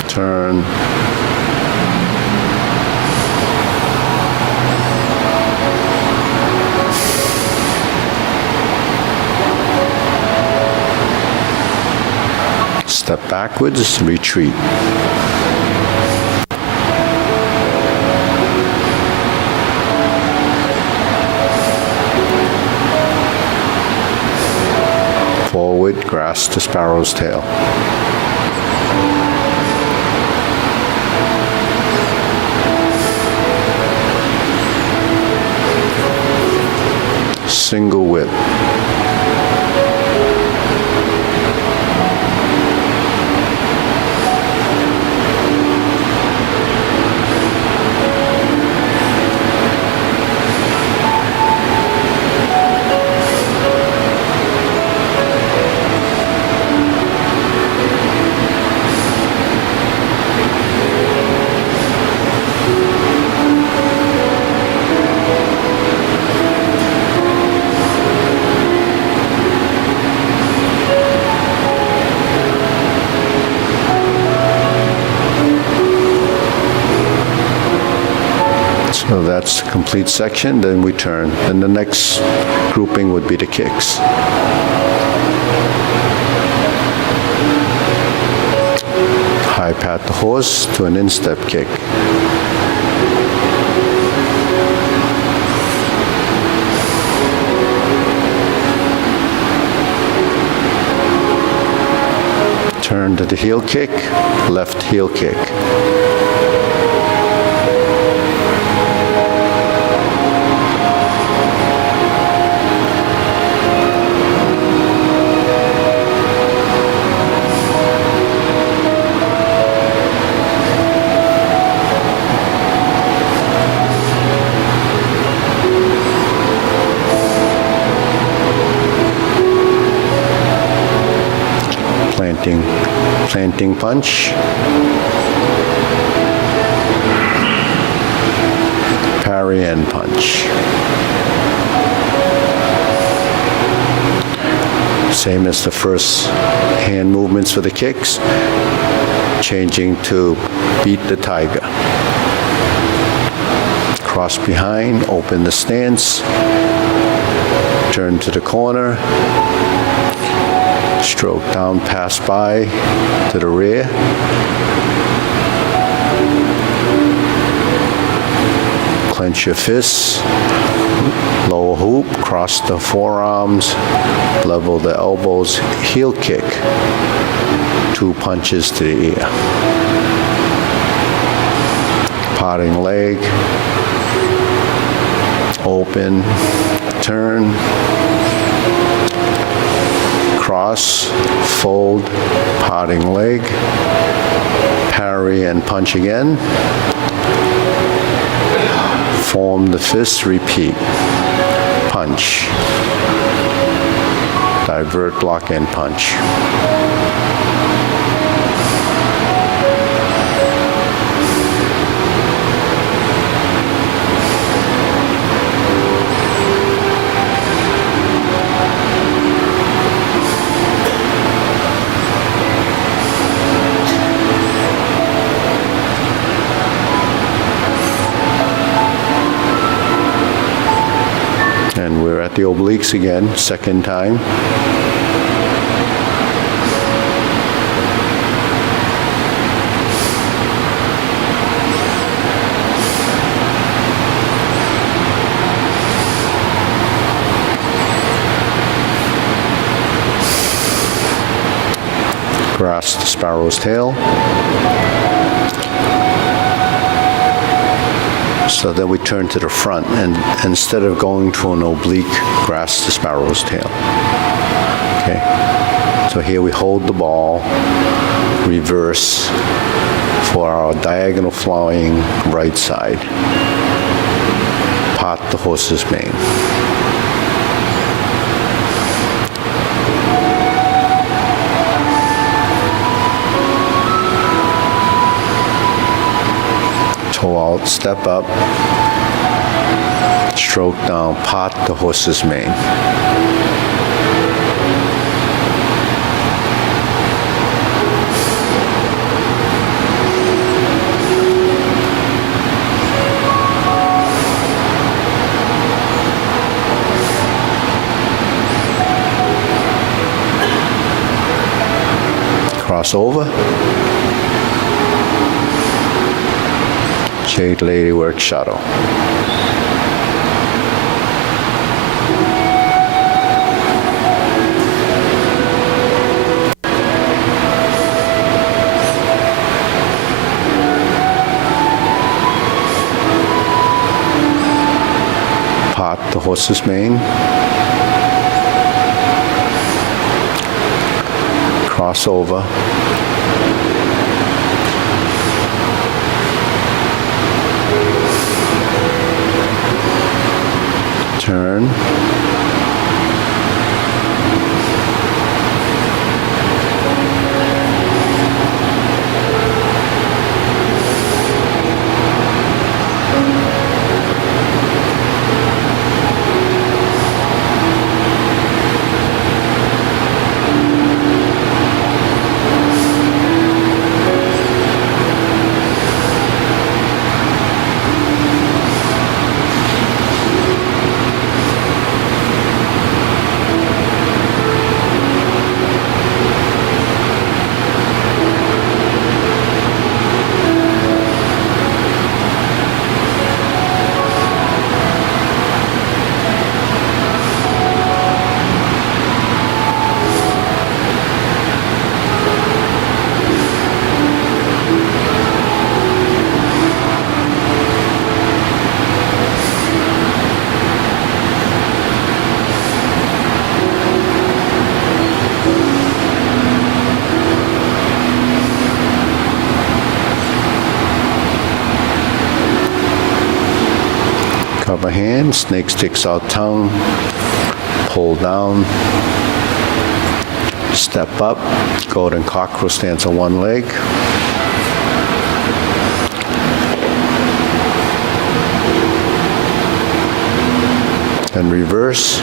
Turn. Step backwards, retreat. Forward, grasp the sparrow's tail. Single whip. So that's the complete section, then we turn. And the next grouping would be the kicks. High pat the horse to an instep kick. Turn to the heel kick, left heel kick. Planting punch, parry and punch. Same as the first hand movements for the kicks, changing to beat the tiger. Cross behind, open the stance, turn to the corner, stroke down, pass by to the rear. Clench your fists, lower hoop, cross the forearms, level the elbows, heel kick, 2 punches to the ear. Parting leg, open, turn, cross, fold, parting leg, parry and punch again. Form the fist, repeat. Punch. Divert, block, and punch. And we're at the obliques again, second time. Grasp the sparrow's tail. So then we turn to the front, and instead of going to an oblique, grasp the sparrow's tail. Okay. So here we hold the ball, reverse for our diagonal flying right side. Part the horse's mane. Toe out, step up, Stroke down, part the horse's mane. Cross over. Jade Lady Work Shadow. Part the horse's mane. Cross over. Turn. Cover hand, snake sticks out tongue, pull down, step up, golden cockerel stands on one leg. Then reverse.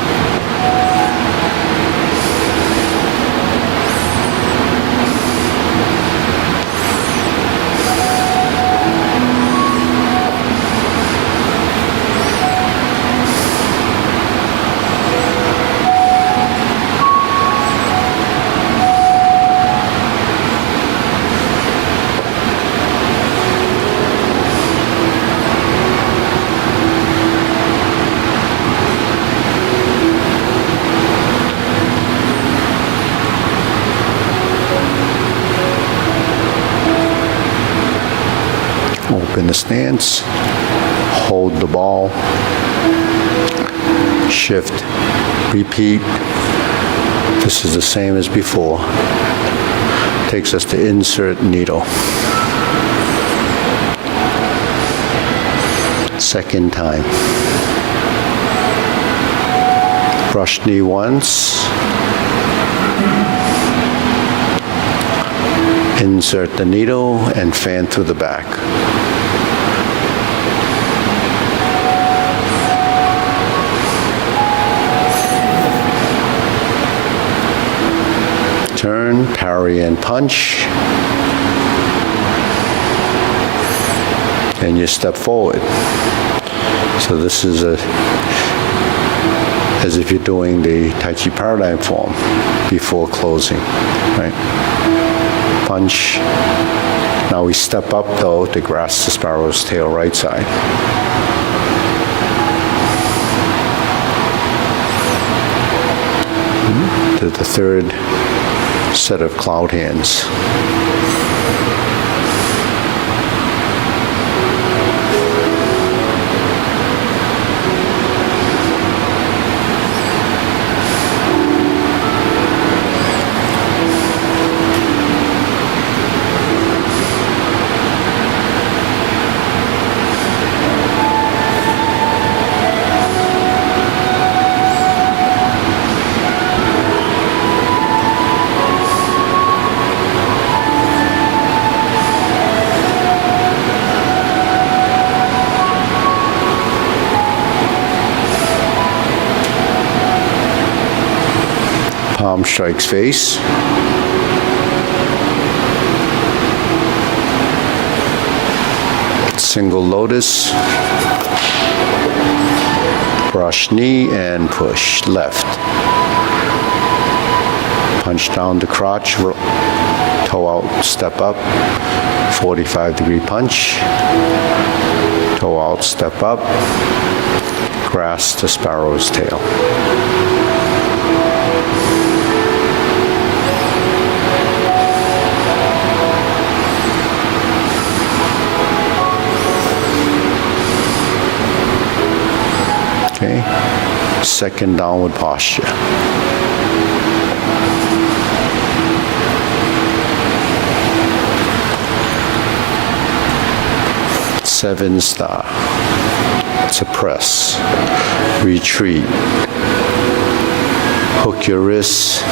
Open the stance, hold the ball, shift, repeat. This is the same as before. Takes us to insert needle. Second time. Brush knee once. Insert the needle and fan through the back. Turn, parry and punch. And you step forward. So this is as if you're doing the Tai Chi Paradigm form before closing, right? Punch. Now we step up though to grasp the sparrow's tail right side. To the third set of cloud hands. palm strikes face. Single lotus, brush knee and push left. Punch down the crotch, toe out, step up, 45-degree punch. Toe out, step up, grasp the sparrow's tail. Okay, second downward posture. Seven star. It's a press. Retreat. Hook your wrists.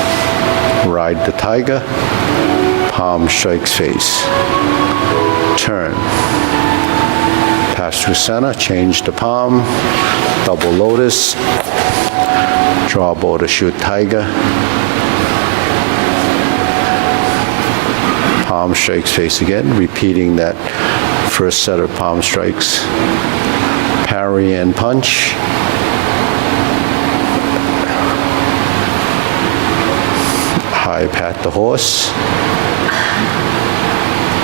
Ride the tiger. Palm strikes face. Turn. Pass through center. Change the palm. Double lotus. Draw bow to shoot tiger. Palm strikes face again. Repeating that first set of palm strikes. Parry and punch. High pat the horse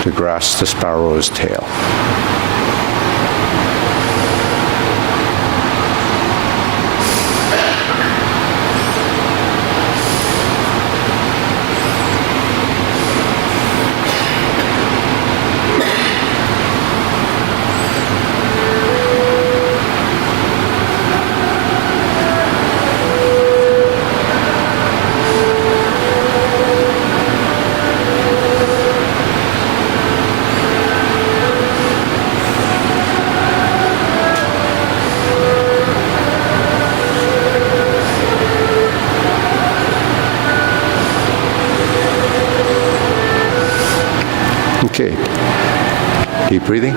to grasp the sparrow's tail. Okay, deep breathing.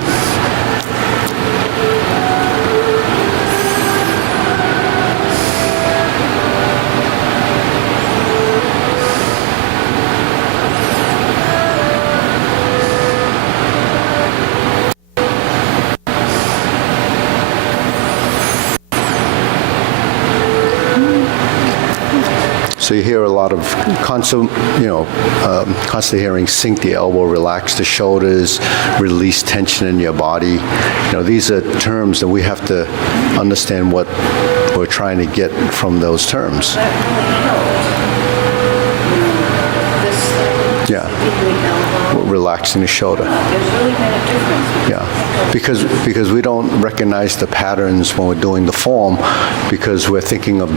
So you hear a lot of constantly hearing sink the elbow, relax the shoulders, release tension in your body. These are terms that we have to understand what we're trying to get from those terms. Yeah. Relaxing the shoulder. There's really been a difference. Yeah, because we don't recognize the patterns when we're doing the form, because we're thinking of